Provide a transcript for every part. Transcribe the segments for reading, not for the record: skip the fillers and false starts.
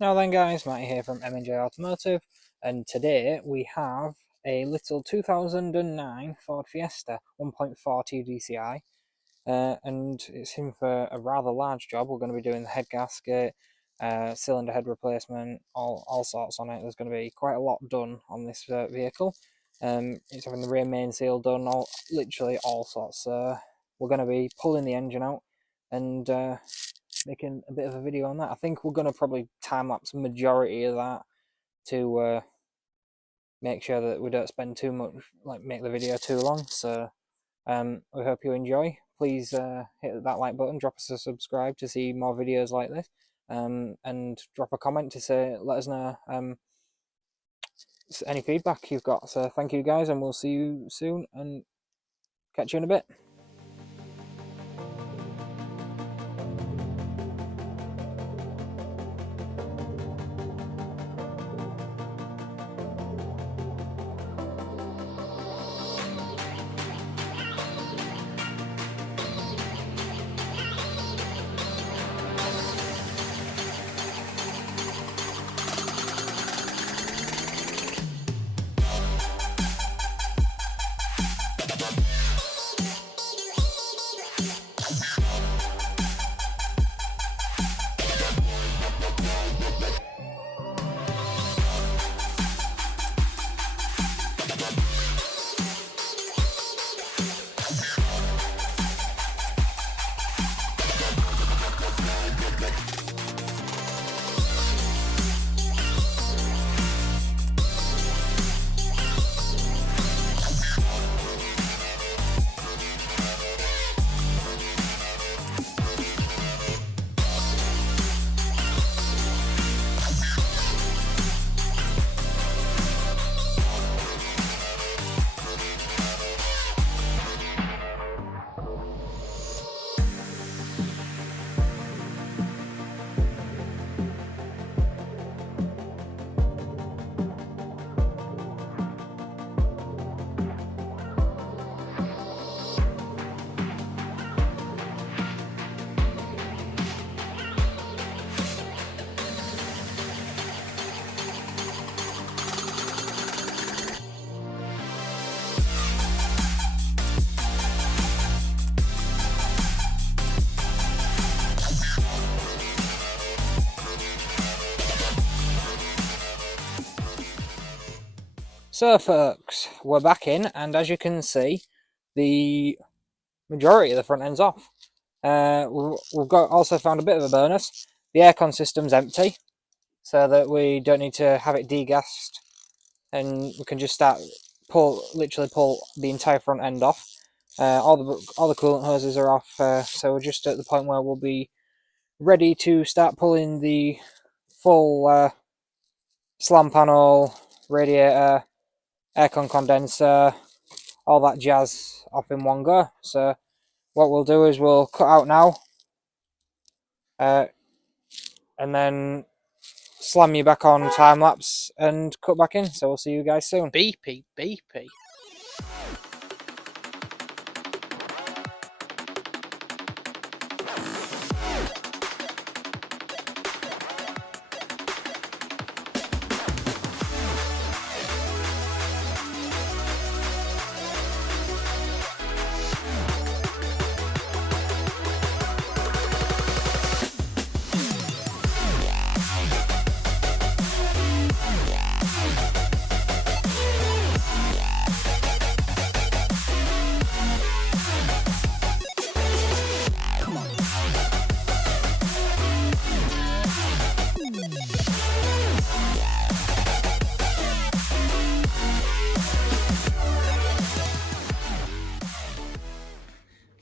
Now then guys, Matty here from Mk7 Automotive, and today we have a little 2009 Ford Fiesta 1.4 TDCI, and it's in for a rather large job. We're going to be doing the head gasket, cylinder head replacement, all sorts on it. There's going to be quite a lot done on this vehicle. It's having the rear main seal done, literally all sorts. We're going to be pulling the engine out and making a bit of a video on that. I think we're going to probably time-lapse majority of that to make sure that we don't spend too much, make the video too long. So we hope you enjoy. Please hit that like button, drop us a subscribe to see more videos like this, and drop a comment to let us know any feedback you've got. So thank you guys, and we'll see you soon and catch you in a bit. So folks, we're back in, and as you can see, the majority of the front end's off. We've also found a bit of a bonus. The aircon system's empty, so that we don't need to have it degassed, and we can just literally pull the entire front end off. All the coolant hoses are off, so we're just at the point where we'll be ready to start pulling the full slam panel, radiator, aircon condenser, all that jazz off in one go. So what we'll do is we'll cut out now, and then slam you back on time lapse and cut back in. So we'll see you guys soon. Beepy, beepy.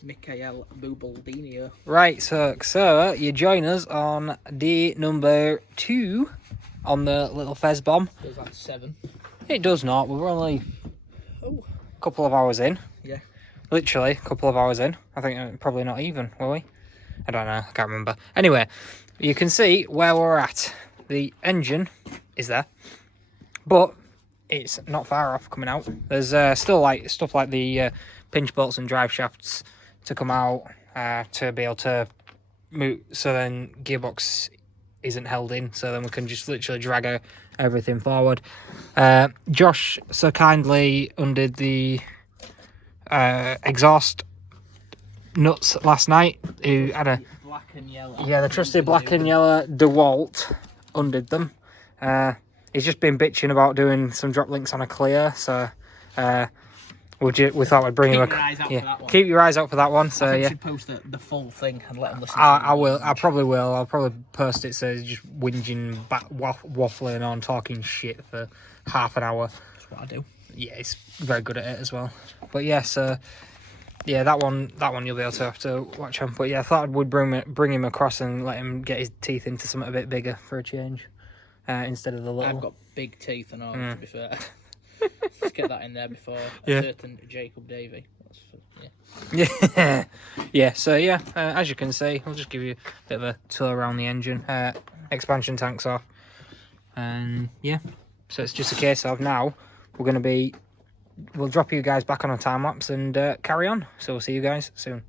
Mk7 Ford. Right, so you join us on day number 2 on the little Fez bomb. Does that 7? It does not. We're only a couple of hours in. Yeah. Literally a couple of hours in. I think probably not even, were we? I don't know. I can't remember. Anyway, you can see where we're at. The engine is there, but it's not far off coming out. There's still stuff like the pinch bolts and drive shafts to come out to be able to move, so then gearbox isn't held in, so then we can just literally drag everything forward. Josh so kindly undid the exhaust nuts last night. Who had a black and yellow. Yeah, the trusty black and yellow DeWalt undid them. He's just been bitching about doing some drop links on a clear, so we thought we'd bring him a... Keep your eyes out for that one. Keep your eyes out for that one. So I think yeah, you should post the full thing and let them listen. I will. I probably will. I'll probably post it so he's just whinging, waffling on, talking shit for half an hour. That's what I do. Yeah, he's very good at it as well. But yeah, so yeah, that one you'll be able to have to watch on. But yeah, I thought I would bring him across and let him get his teeth into something a bit bigger for a change, instead of the little. I've got big teeth and all, to be fair. Let's get that in there before Yeah. a certain Jacob Davey. Yeah. Yeah, so yeah, as you can see, I'll just give you a bit of a tour around the engine. Expansion tanks off. And yeah, so it's just a case of now we'll drop you guys back on a time lapse and carry on. So we'll see you guys soon.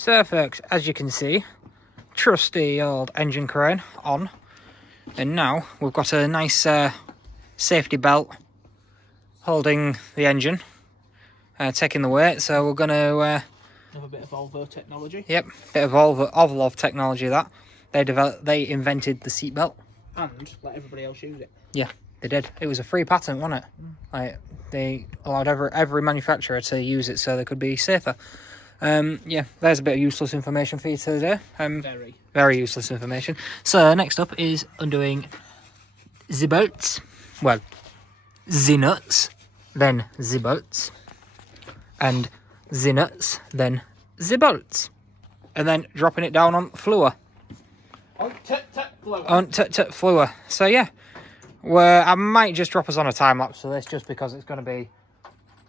So folks, as you can see, trusty old engine crane on, and now we've got a nice safety belt holding the engine, taking the weight. So we're going to Another bit of Volvo technology. Yep, bit of Volvo technology that they invented the seatbelt And let everybody else use it. Yeah, they did. It was a free patent, wasn't it? Like they allowed every manufacturer to use it so they could be safer. Yeah, there's a bit of useless information for you today. Very useless information. So next up is undoing the bolts. Well, the nuts, then the bolts, and the nuts, then the bolts, and then dropping it down on the floor. On floor. So yeah, I might just drop us on a time lapse for this, just because it's going to be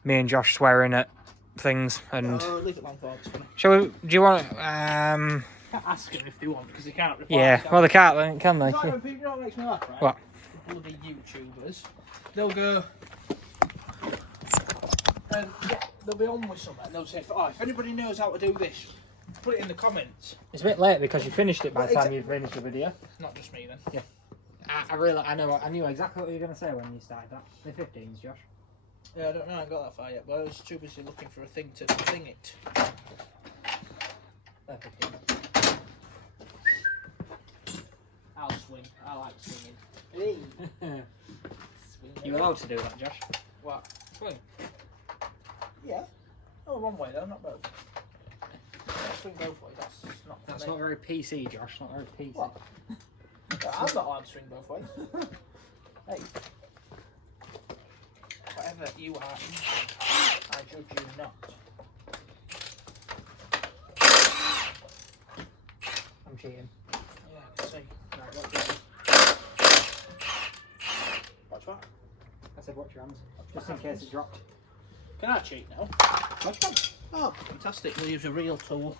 me and Josh swearing at things. And leave it long for it's funny. shall we? Do you want? Can't ask them if they want, because they can't reply. Yeah. Well, they can't, then, can they? You know what makes me laugh, right? What? Bloody YouTubers. They'll go. Yeah, they'll be on with something. And they'll say, "Oh, if anybody knows how to do this, put it in the comments." It's a bit late because you finished it by the time you finished the video. Not just me then. Yeah. I knew exactly what you were going to say when you started that. The 15s, Josh. Yeah, I don't know. I haven't got that far yet, but I was too busy looking for a thing to thing it. They're 15s. I'll swing. I like swinging. Hey. You allowed to do that, Josh? What? Swing. Yeah. Oh, one way though, not both. swing both ways. That's not very PC, Josh. Not very PC. What? I'm not allowed to swing both ways. Hey. Whatever you are eating, I judge you not. I'm cheating. Yeah, I can see. Right, watch your hands. Watch what? I said watch your hands. Just in case it dropped. Can I cheat now? Watch your hands. Oh, fantastic. We'll use a real tool.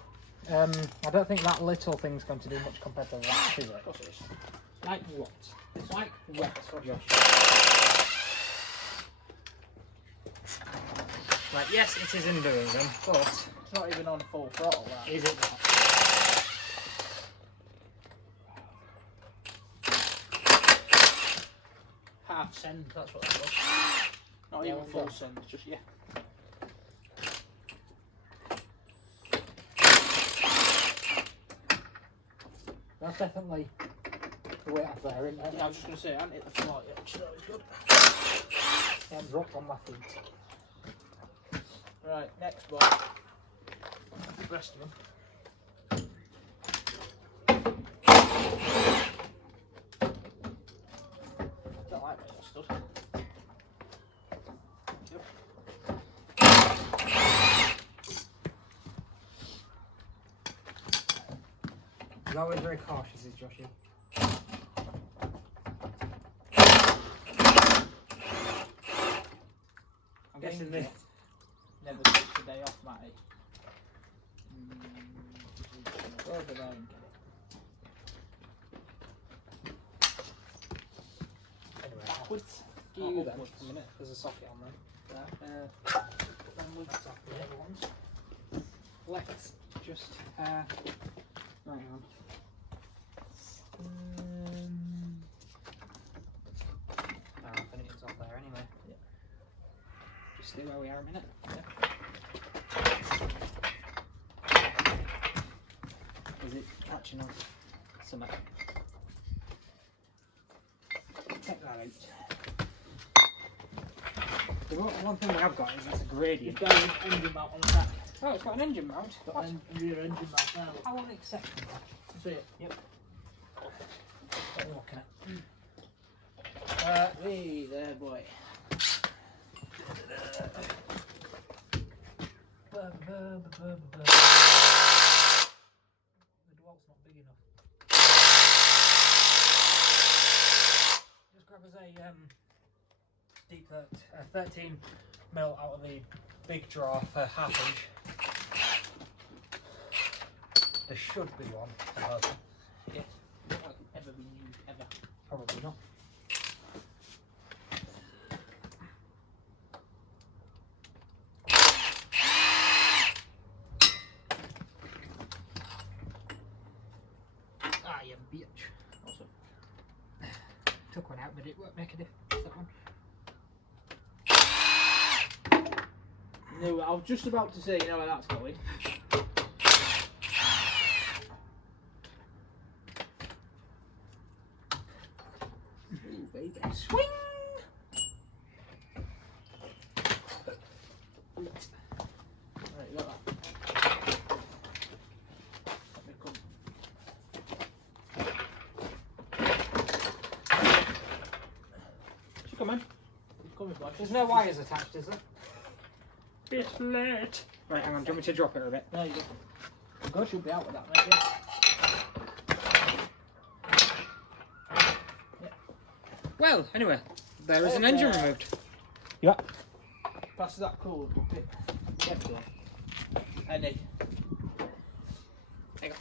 I don't think that little thing's going to do much compared to that, is it? Of course it is. Like what? It's like what? Josh. Right, yes, it is in doing them, but... It's not even on full throttle, that. Is it not? Half send, that's what that was. Not even full send, just, yeah. That's definitely the way up there, isn't it? Yeah, I was just going to say, I haven't hit the floor yet, which is always good. Yeah, I'm dropped on my feet. Right, next one. The rest of them. Don't like where that stood. Yep. He's always very cautious, is Joshy. I'm guessing this. Never takes a day off, Matty. Go over there and get it. Anyway, Backwards. I'll give you them for a minute. There's a socket on there. Then we'll That's off the other ones. Let's just right on. Our Infinity's off there anyway. Yeah. Just stay where we are a minute. Yeah. Is it catching on something? Check that out. The one thing we have got is it's a gradient. You've got an engine mount on the back. Oh, it's got an engine mount. Got an rear engine mount now. How unacceptable. See it? Yep. What are you looking Hey there, boy. The dwell's not big enough. Just grab us a deep 13 mil out of the big drawer for ½ inch. There should be one. Yeah. Not ever been used ever. Probably not. Ah, you bitch. Awesome. Took one out, but it won't make a difference. That one. No, I was just about to say, you know where that's going. Ooh, baby. Swing! Right, you got that. Let me come. Come on. He's coming, boy. There's no wires attached, is there? It's late. Right, hang on. Do you want me to drop it a bit? There you go. The go should be out with that, mate. Yeah. Well, anyway, there is an engine removed. Yep. Pass that cool bucket. Careful. Any. There you go.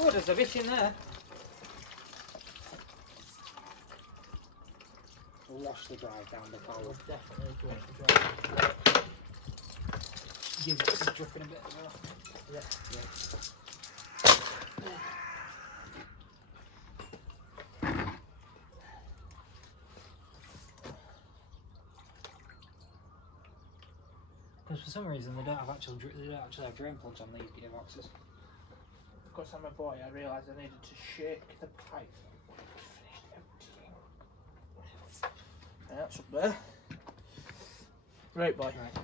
Oh, there's a bit in there. We'll wash the drive down before we Definitely wash the drive. give it some dripping a bit as well. Yeah. Because for some reason they don't have actually have drain plugs on these gearboxes. Because I'm a boy, I realised I needed to shake the pipe. Finished emptying. Yeah, that's up there. Right, boy. Right.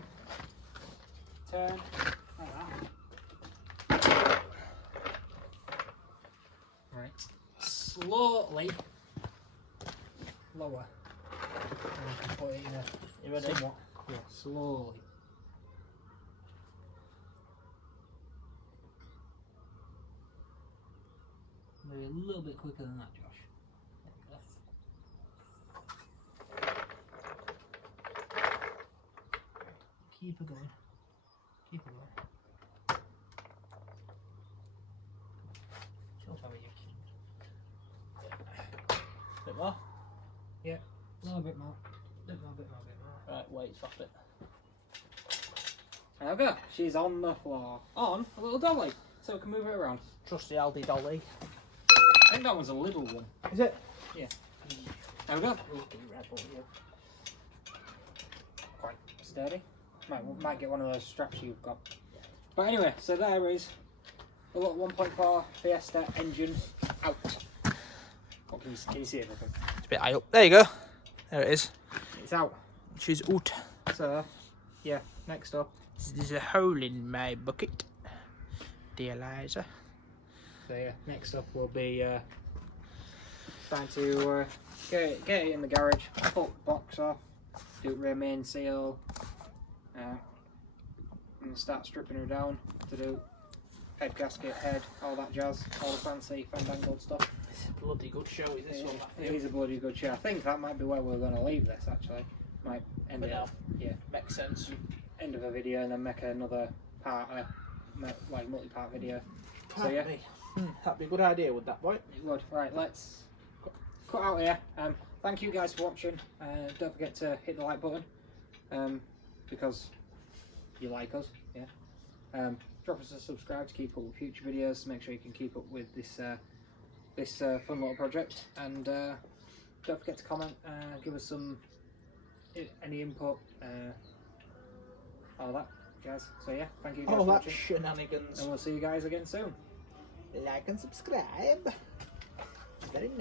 Turn like that. Right. Slowly lower. And I can put it in a You ready? somewhat. Yeah, slowly. Maybe a little bit quicker than that, Josh. There you go. Keep it going. Keep it going. She'll tell me you keep. Bit more. Yeah, a little bit more. Bit more. Right, wait, stop it. There we go. She's on the floor. On a little dolly, so we can move it around. Trusty Aldi dolly. I think that one's a little one. Is it? Yeah. There we go. Rebel, Quite sturdy. Might get one of those straps you've got. But anyway, so there is a little 1.4 Fiesta engine out. What can you see everything? It's a bit high up. There you go. There it is. It's out. She's out. So, yeah, next up. There's a hole in my bucket, dear Liza. So yeah, next up will be trying to get it in the garage, pull the box off, do rear main seal, and start stripping her down to do head gasket, head, all that jazz, all the fancy fandangled stuff. It's a bloody good show, is this one? It is a bloody good show. I think that might be where we're going to leave this actually. Might end For it. now. Yeah. Makes sense. End of a video and then make another part, like multi-part video. So yeah. That'd be a good idea, would that, boy? It would. Right, let's cut out here. Thank you guys for watching. Don't forget to hit the like button because you like us. Yeah. Drop us a subscribe to keep up with future videos. Make sure you can keep up with this fun little project. And don't forget to comment. Give us any input. All that jazz. So yeah, thank you guys for All that watching. shenanigans. And we'll see you guys again soon. Like and subscribe. Very nice.